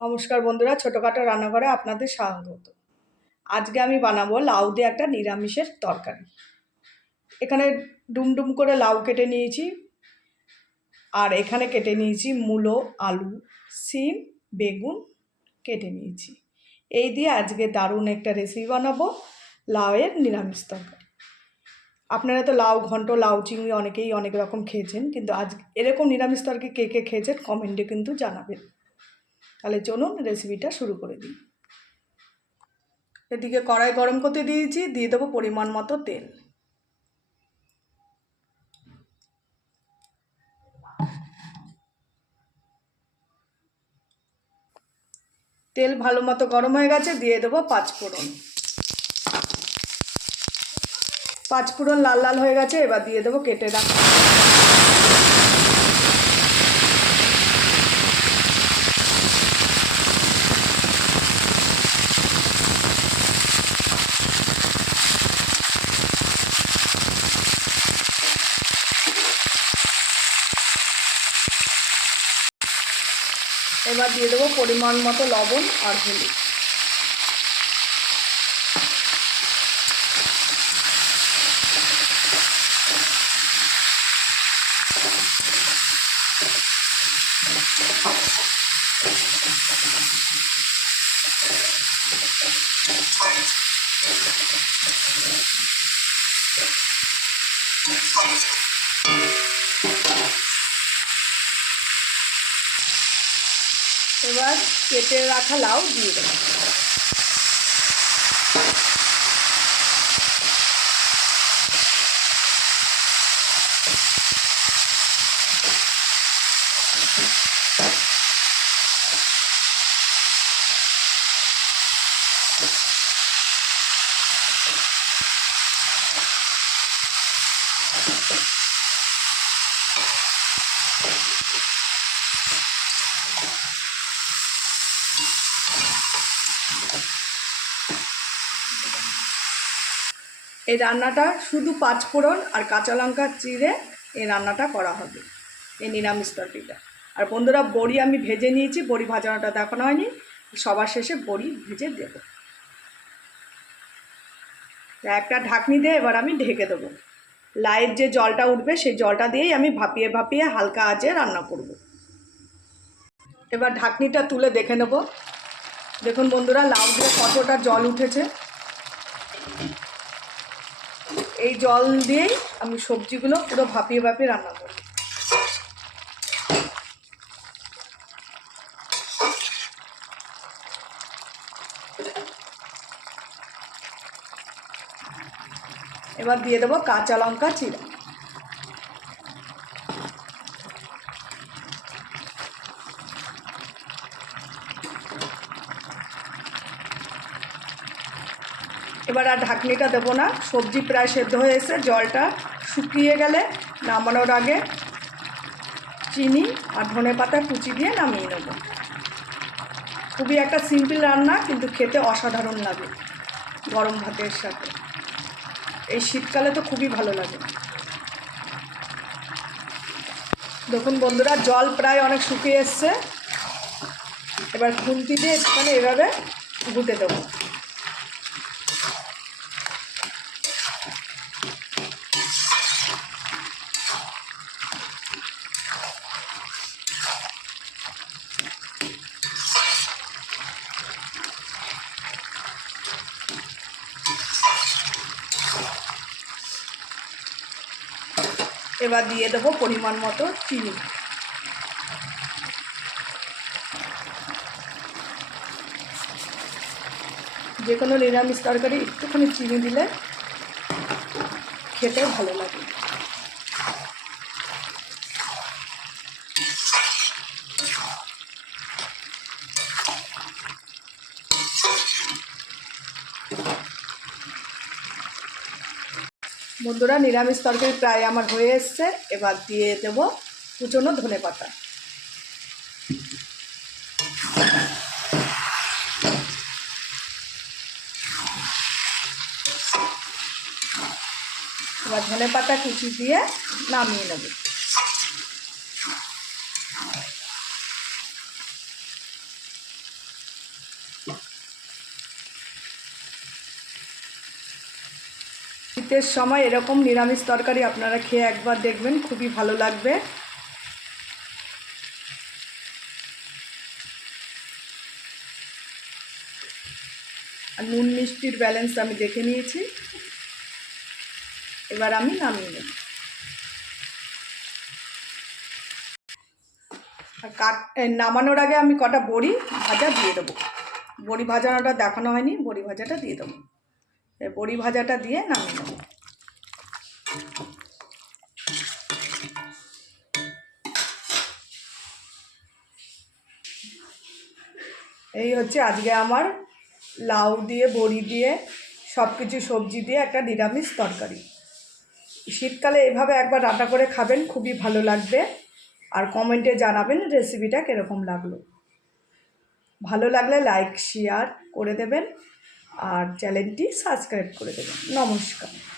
নমস্কার বন্ধুরা, ছোটোখাটো রান্নাঘরে আপনাদের স্বাগত। আজকে আমি বানাবো লাউ দিয়ে একটা নিরামিষের তরকারি। এখানে ডুমডুম করে লাউ কেটে নিয়েছি, আর এখানে কেটে নিয়েছি মূলো, আলু, সিম, বেগুন কেটে নিয়েছি। এই দিয়ে আজকে দারুণ একটা রেসিপি বানাবো লাউয়ের নিরামিষ তরকারি। আপনারা তো লাউ ঘন্ট, লাউ চিংড়ি অনেকেই অনেক রকম খেয়েছেন, কিন্তু আজ এরকম নিরামিষ তরকারি কে কে খেয়েছেন কমেন্টে কিন্তু জানাবেন। তাহলে চলুন রেসিপিটা শুরু করে দিই। এদিকে কড়াই গরম করতে দিয়েছি, দিয়ে দেবো পরিমাণ মতো তেল। তেল ভালো মতো গরম হয়ে গেছে, দিয়ে দেবো পাঁচফোড়ন। পাঁচফোড়ন লাল লাল হয়ে গেছে, এবার দিয়ে দেবো কেটে রাখা। এবার দিয়ে দেবো পরিমাণ মতো লবণ আর হলুদ। এবার কেটে রাখা লাউ দিয়ে দেবো। এই রান্নাটা শুধু পাঁচফোড়ন আর কাঁচা লঙ্কা চিড়ে এই রান্নাটা করা হবে, এই নিরামিষ তরকারিটা। আর বন্ধুরা, বড়ি আমি ভেজে নিয়েছি, বড়ি ভাজানোটা দেখানো হয়নি, সবার শেষে বড়ি ভেজে দেব। একটা ঢাকনি দিয়ে এবার আমি ঢেকে দেবো। লাইয়ের যে জলটা উঠবে, সেই জলটা দিয়েই আমি ভাপিয়ে ভাপিয়ে হালকা আঁচে রান্না করব। এবার ঢাকনিটা তুলে দেখে নেব। দেখুন বন্ধুরা, লাউ দিয়ে কতটা জল উঠেছে। এই জল দিয়েই আমি সবজিগুলো পুরো ভাপিয়ে ভাপিয়ে রান্না করি এবার দিয়ে দেবো কাঁচা লঙ্কা, চিরা। এবার আর ঢাকনিটা দেবো না। সবজি প্রায় সেদ্ধ হয়ে এসে জলটা শুকিয়ে গেলে নামানোর আগে চিনি আর ধনে পাতা কুচি দিয়ে নামিয়ে নেব। খুবই একটা সিম্পল রান্না, কিন্তু খেতে অসাধারণ লাগে গরম ভাতের সাথে। এই শীতকালে তো খুবই ভালো লাগে। দেখুন বন্ধুরা, জল প্রায় অনেক শুকিয়ে এসছে। এবার খুন্তি দিয়ে একটুখানি এভাবে ঘুটে দেবো। এবার দিয়ে দেবো পরিমাণ মতো চিনি। যে কোনো নিরামিষ তরকারি একটুখানি চিনি দিলে খেতে ভালো লাগে। বন্ধুরা, নিরামিষ তরকারি প্রায় আমার হয়ে এসছে। এবার দিয়ে দেবো কুচনো ধনে পাতা। এবার ধনে পাতা কুচি দিয়ে নামিয়ে নেব। শীতের সময় এরকম নিরামিষ তরকারি আপনারা খেয়ে একবার দেখবেন, খুবই ভালো লাগবে। আর নুন মিষ্টির ব্যালেন্স আমি দেখে নিয়েছি। এবার আমি নামিয়ে নেব। আর কাট নামানোর আগে আমি কটা বড়ি ভাজা দিয়ে দেবো। বড়ি ভাজানোটা দেখানো হয়নি, বড়ি ভাজাটা দিয়ে দেবো। বড়ি ভাজাটা দিয়ে নামিয়ে নেব। এই হচ্ছে আজকে আমার লাউ দিয়ে, বড়ি দিয়ে সব কিছু সবজি দিয়ে একটা নিরামিষ তরকারি। শীতকালে এভাবে একবার রান্না করে খাবেন, খুবই ভালো লাগবে। আর কমেন্টে জানাবেন রেসিপিটা কীরকম লাগল। ভালো লাগলে লাইক শেয়ার করে দেবেন। আর চ্যানেলটি সাবস্ক্রাইব করে দেবেন। নমস্কার।